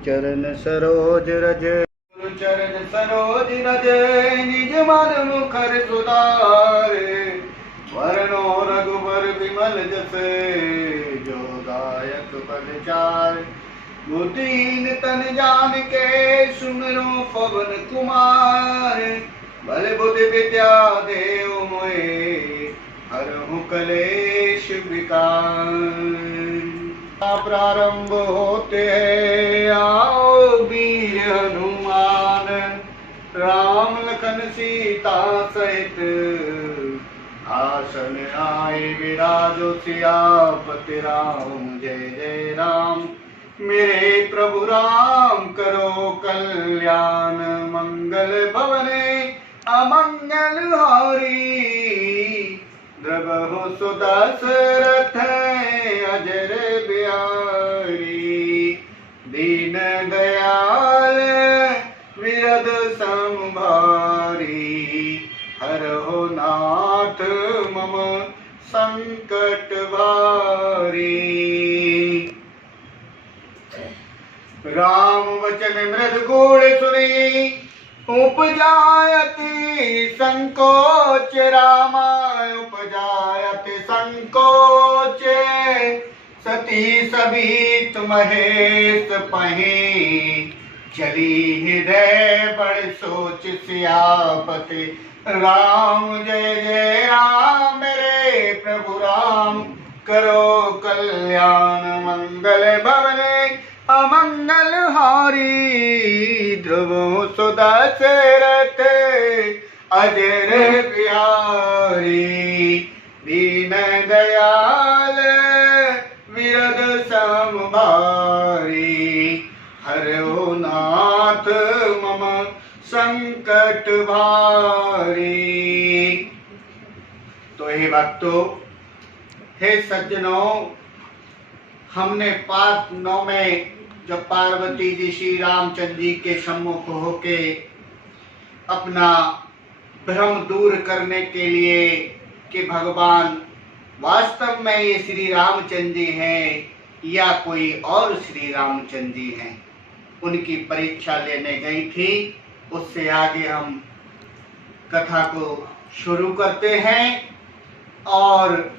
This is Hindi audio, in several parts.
चरण सरोज रज, गुरु चरण सरोज रज, निज मन मुखर सुधारे, वरनो रघुबर विमल जसे, जो दायक पद चार। बुद्धिहीन तन जान के सुमिरो पवन कुमार, बल बुद्धि विद्या देव मोहे, हरहु कलेश विकार। प्रारंभ होते आओ वीर हनुमान, राम लखन सीता सहित, आसन आए विराजो सियापति राम। जय जय राम मेरे प्रभु राम, करो कल्याण मंगल भवने अमंगल हारी। द्रवहु सुदशरथ अजर बिहारी, दीन दयाल विरद संभारी, हरहु नाथ मम संकट भारी। राम वचन मृद गुण सुनी, उपजायति संकोच, रामा उपजायति संकोच, सती सभी महेश पहे, चली हृदय बड़ सोच सियापति राम। जय जय राम मेरे प्रभु राम, करो कल्याण मंगल भवने अमंगल हारी। ध्रुव सुदशरथ अजर बिहारी, दीन दयाल विरद संभारी, हरहु नाथ मम संकट भारी। तो हे भक्तों, हे सज्जनों, हमने पार्ट 9 में जब पार्वती जी श्री रामचंद्र जी के सम्मुख होके अपना भ्रम दूर करने के लिए कि भगवान वास्तव में ये श्री रामचंद्र जी हैं या कोई और श्री रामचंद्र जी हैं, उनकी परीक्षा लेने गई थी। उससे आगे हम कथा को शुरू करते हैं और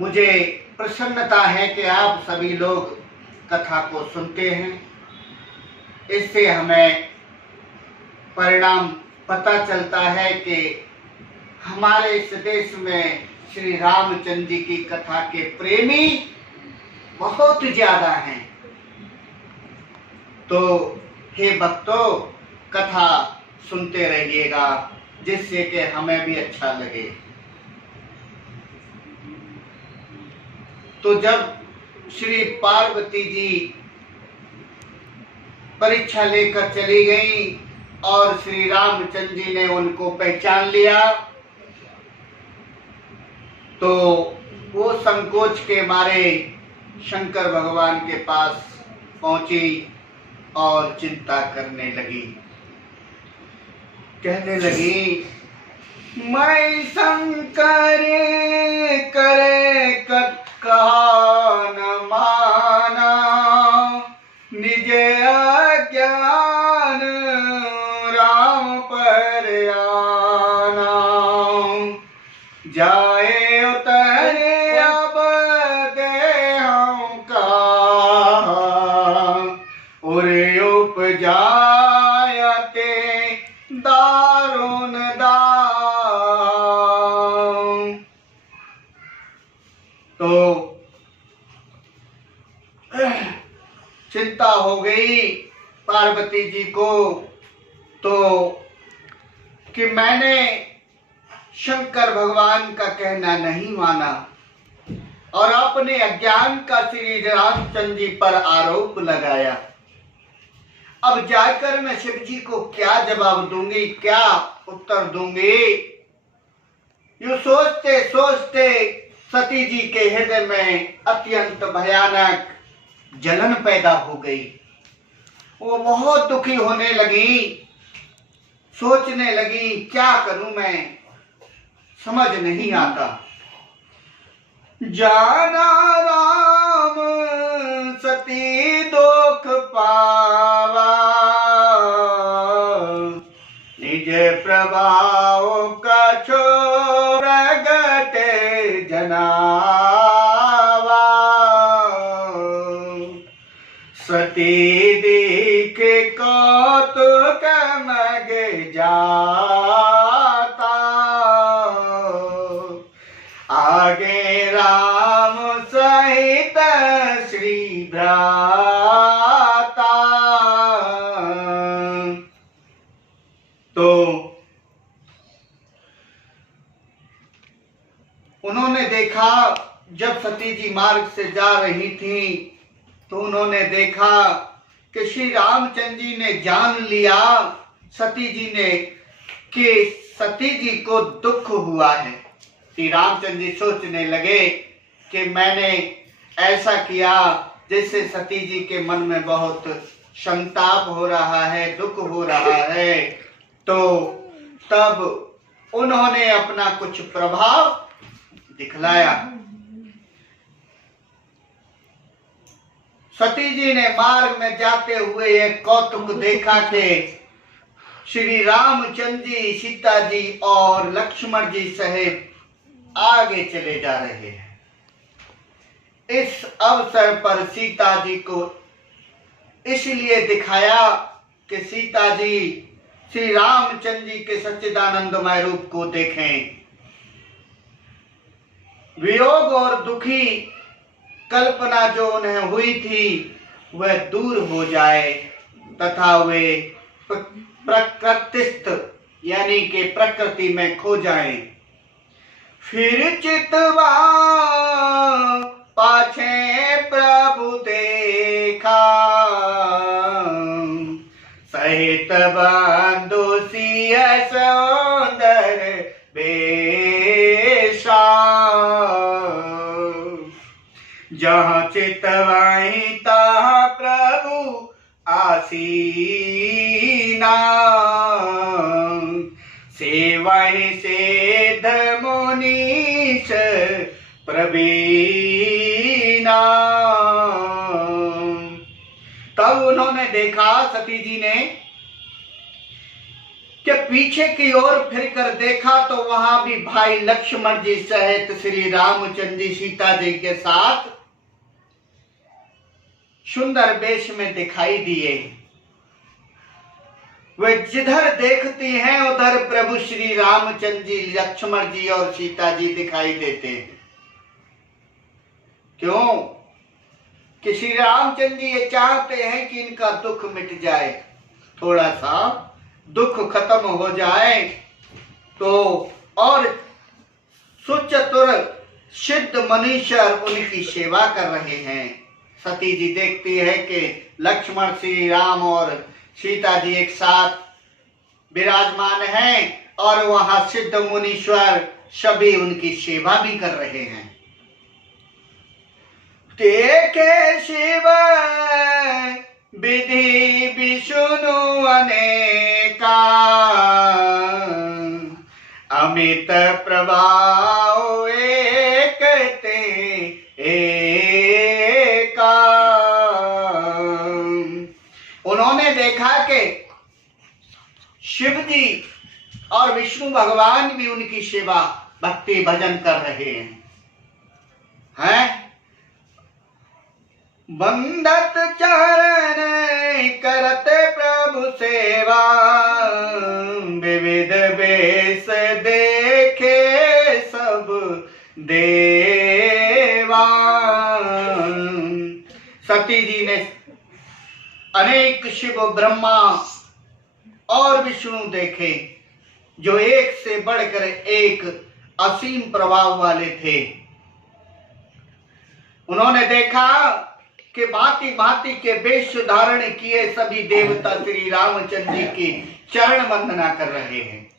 मुझे प्रसन्नता है कि आप सभी लोग कथा को सुनते हैं। इससे हमें परिणाम पता चलता है कि हमारे इस देश में श्री रामचंद्र जी की कथा के प्रेमी बहुत ज्यादा हैं। तो हे भक्तों, कथा सुनते रहिएगा जिससे कि हमें भी अच्छा लगे। तो जब श्री पार्वती जी परीक्षा लेकर चली गई और श्री रामचंद्र जी ने उनको पहचान लिया, तो वो संकोच के मारे शंकर भगवान के पास पहुंची और चिंता करने लगी। कहने लगी, मैं शंकर करे कहा न माना, निज अज्ञान राम पर आना, जाए उतरे अब देहं का, उरे उपजायते दारुण दाम। तो चिंता हो गई पार्वती जी को तो कि मैंने शंकर भगवान का कहना नहीं माना और अपने अज्ञान का श्री रामचंद्र जी पर आरोप लगाया। अब जाकर मैं शिव जी को क्या जवाब दूंगी, क्या उत्तर दूंगी? यूं सोचते सोचते सती जी के हृदय में अत्यंत भयानक जलन पैदा हो गई। वो बहुत दुखी होने लगी, सोचने लगी क्या करूं मैं, समझ नहीं आता। जाना राम सती पावा, निज प्रभाव कछो प्रगट जनावा। सती दिख कौतुक मग जाता, आगे राम सहित श्री भ्राता। तो उन्होंने देखा, जब सती जी मार्ग से जा रही थी तो उन्होंने देखा कि श्री रामचंद्र जी ने जान लिया सती जी ने कि सती जी को दुख हुआ है। श्री रामचंद्र जी सोचने लगे कि मैंने ऐसा किया जिससे सती जी के मन में बहुत संताप हो रहा है, दुख हो रहा है। तो तब उन्होंने अपना कुछ प्रभाव दिखलाया। सती जी ने मार्ग में जाते हुए एक कौतुक देखा कि श्री रामचंद्र जी, सीता जी और लक्ष्मण जी सहित आगे चले जा रहे हैं। इस अवसर पर सीता जी को इसलिए दिखाया कि सीता जी श्री रामचंद्र जी के सच्चिदानंदमय रूप को देखें, वियोग और दुखी कल्पना जो उन्हें हुई थी वह दूर हो जाए तथा वे प्रकृतिस्थ यानी कि प्रकृति में खो जाएं। फिर चितवा पाछे प्रभु देखा, सहित बंधु सिय सौंदर बेशा। जहाँ चितवाई तहाँ प्रभु आसीना, सेवहि सेध मुनीश प्रवीणा। तब उन्होंने देखा, सती जी ने, कि पीछे की ओर फिरकर देखा तो वहां भी भाई लक्ष्मण जी सहित श्री रामचंद्र जी सीता जी के साथ सुंदर वेश में दिखाई दिए। वे जिधर देखती हैं उधर प्रभु श्री रामचंद्र जी, लक्ष्मण जी और सीता जी दिखाई देते हैं। क्यों? कि श्री रामचंद्र जी ये चाहते हैं कि इनका दुख मिट जाए, थोड़ा सा दुख खत्म हो जाए, तो और सुचतुर सिद्ध मनुष्य उनकी सेवा कर रहे हैं। सती जी देखती है कि लक्ष्मण, श्री राम और सीता जी एक साथ विराजमान हैं और वहां सिद्ध मुनीश्वर सभी उनकी सेवा भी कर रहे हैं। देखे शिव विधि विष्णु अनेका, अमित प्रभाव एक ते एका। उन्होंने देखा कि शिव जी और विष्णु भगवान भी उनकी सेवा भक्ति भजन कर रहे हैं। बंदत चरण करते प्रभु सेवा, विविध वेश देखे सब देवा। सती जी ने अनेक शिव, ब्रह्मा और विष्णु देखे जो एक से बढ़कर एक असीम प्रभाव वाले थे। उन्होंने देखा कि भांति भांति के वेश धारण किए सभी देवता श्री रामचंद्र जी की चरण वंदना कर रहे हैं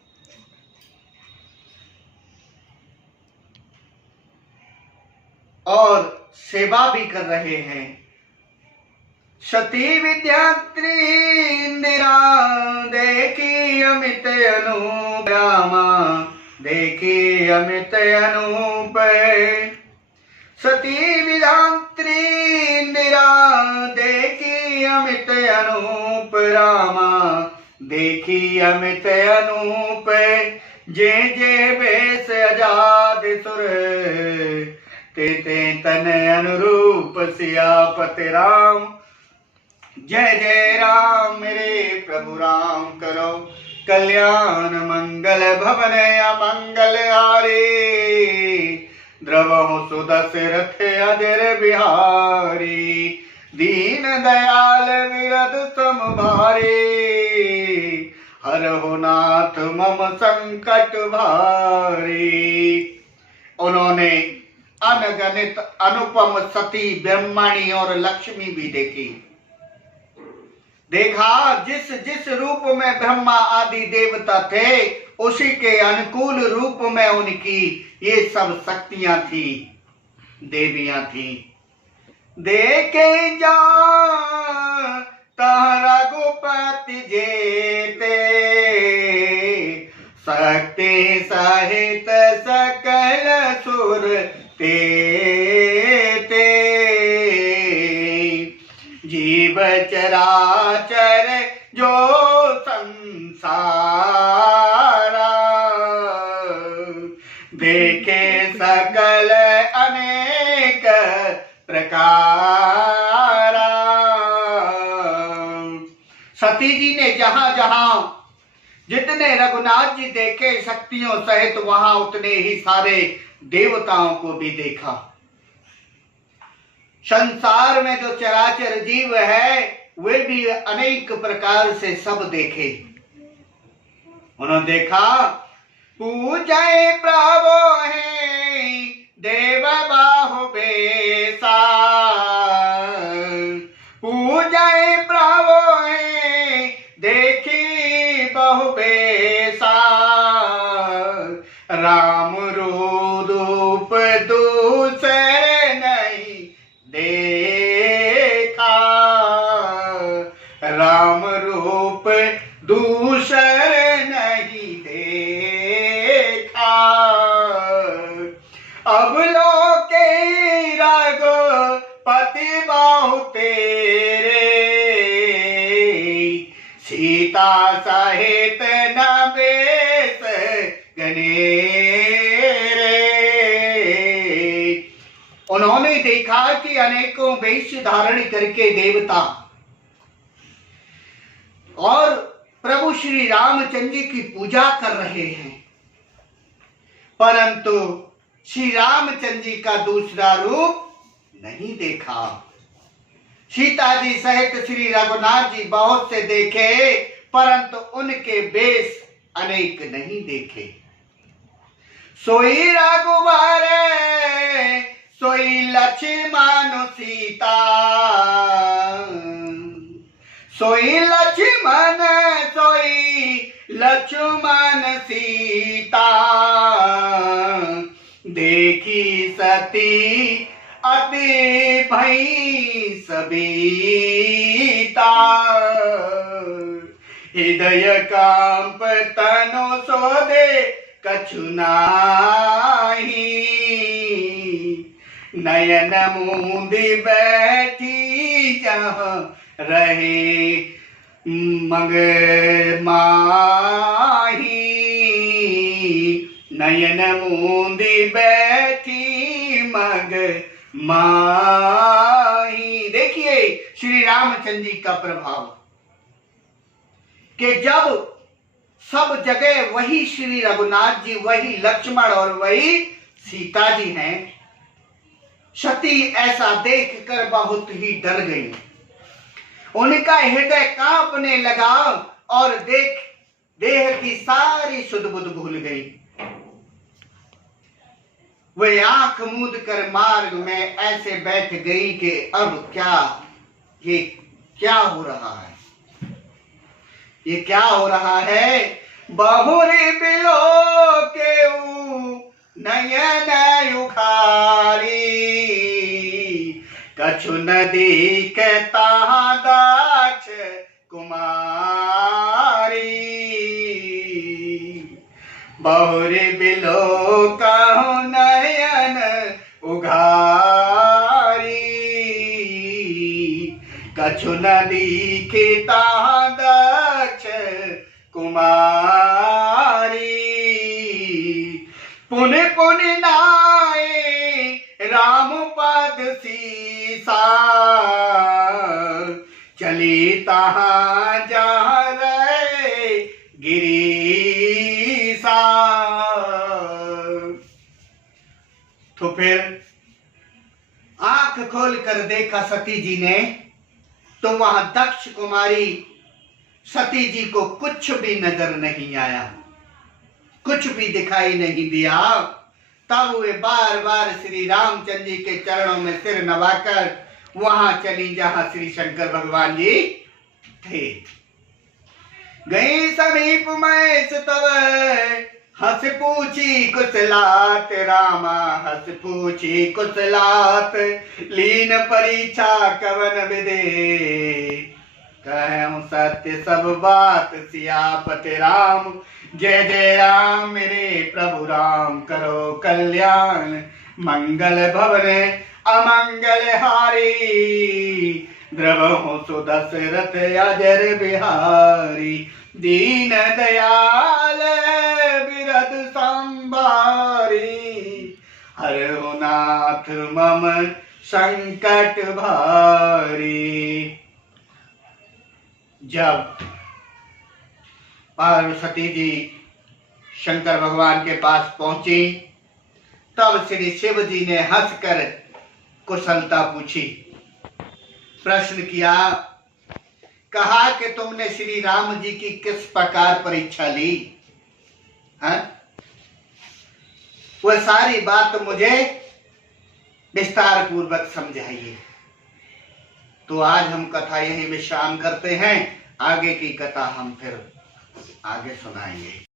और सेवा भी कर रहे हैं। सती विद्यात्री इंदिरा देखी अमित अनूप, रामा देखी अमित अनूप। सती विधात्री इंदिरा देखी अमित अमित अनूप रामा, देखी अमित अनूप, जे जे बेस आजाद सुर, ते तन अनुरूप सियापति राम। जय जय राम मेरे प्रभु राम, करो कल्याण मंगल भवन अमंगल हारे, द्रवहु सुदशरथ अजर बिहारी, दीन दयाल विरद समभारे, हरहु नाथ मम संकट भारी। उन्होंने अनगणित अनुपम सती ब्रह्मणी और लक्ष्मी भी देखी। देखा जिस जिस रूप में ब्रह्मा आदि देवता थे, उसी के अनुकूल रूप में उनकी ये सब शक्तियां थी, देवियां थी। देखे जा रघुपति जेते, शक्ति सहित सकल सुर ते, जीव चराचर जो संसारा, देखे सकल अनेक प्रकारा। सती जी ने जहां जहां जितने रघुनाथ जी देखे शक्तियों सहित, वहां उतने ही सारे देवताओं को भी देखा। संसार में जो चराचर जीव है वे भी अनेक प्रकार से सब देखे। उन्होंने देखा पूजय प्रभु है देव बाहु बेसा, पूजय प्रभु है देखी बहु बेसा, राम रूप दूसरे नहीं देखा, राम रूप दूसर नहीं देखा। अब लोके रघुपति बाहु तेरे, सीता सहित न बेस गनेरे। उन्होंने देखा कि अनेकों वेश धारण करके देवता और प्रभु श्री रामचंद्र जी की पूजा कर रहे हैं, परंतु श्री रामचंद्र जी का दूसरा रूप नहीं देखा। सीता जी सहित श्री रघुनाथ जी बहुत से देखे, परंतु उनके वेश अनेक नहीं देखे। सोई रघुबर सोई लक्ष्मण सीता, सोई लक्ष्मण सोई लक्ष्मण सीता, देखी सती अति भई सबीता, हृदय कांप तनु सोदे कछु नाही, नयन मूंदी बैठी जहाँ रहे मग माही, नयन मूंदी बैठी मग माही। देखिए श्री रामचंद्र जी का प्रभाव कि जब सब जगह वही श्री रघुनाथ जी, वही लक्ष्मण और वही सीता जी हैं, सती ऐसा देखकर बहुत ही डर गई। उनका हृदय कांपने लगा और देह की सारी सुध बुध भूल गई। वे आंख मूंद कर मार्ग में ऐसे बैठ गई कि अब ये क्या हो रहा है, ये क्या हो रहा है। बहुरी बिलो केऊ नयन उखारी, कछु नदी के ताहा दाक्ष कुमारी, बहुरी बिलो कहु नयन उघारी, कछु न दिखे ताहाँ दक्ष कुमारी। पुन पुन नाए राम पद सीसा, चली तहाँ जहाँ रहे गिरीसा। तो फिर आंख खोल कर देखा सती जी ने, तो वहां दक्ष कुमारी सती जी को कुछ भी नजर नहीं आया, कुछ भी दिखाई नहीं दिया। तब वे बार बार श्री रामचंद्र जी के चरणों में सिर नवाकर वहां चली जहां श्री शंकर भगवान जी थे। गई समीप में तब हंस पूछी कुशलात, रामा हंस पूछी कुशलात। लीन परीक्षा कवन विदे, कहूं सत्य सब बात। सियापति राम जय जय राम, मेरे प्रभु राम करो कल्याण। मंगल भवन अमंगल हारी, द्रवहु सुदशरथ अजर बिहारी। दीन दयाल बिरद संभारी, हरहु नाथ मम संकट भारी। जब पार्वती जी शंकर भगवान के पास पहुंची, तब श्री शिव जी ने हंसकर कुशलता पूछी, प्रश्न किया, कहा कि तुमने श्री राम जी की किस प्रकार परीक्षा ली है? वह सारी बात मुझे विस्तार पूर्वक समझाइए। तो आज हम कथा यहीं विश्राम करते हैं, आगे की कथा हम फिर आगे सुनाएंगे।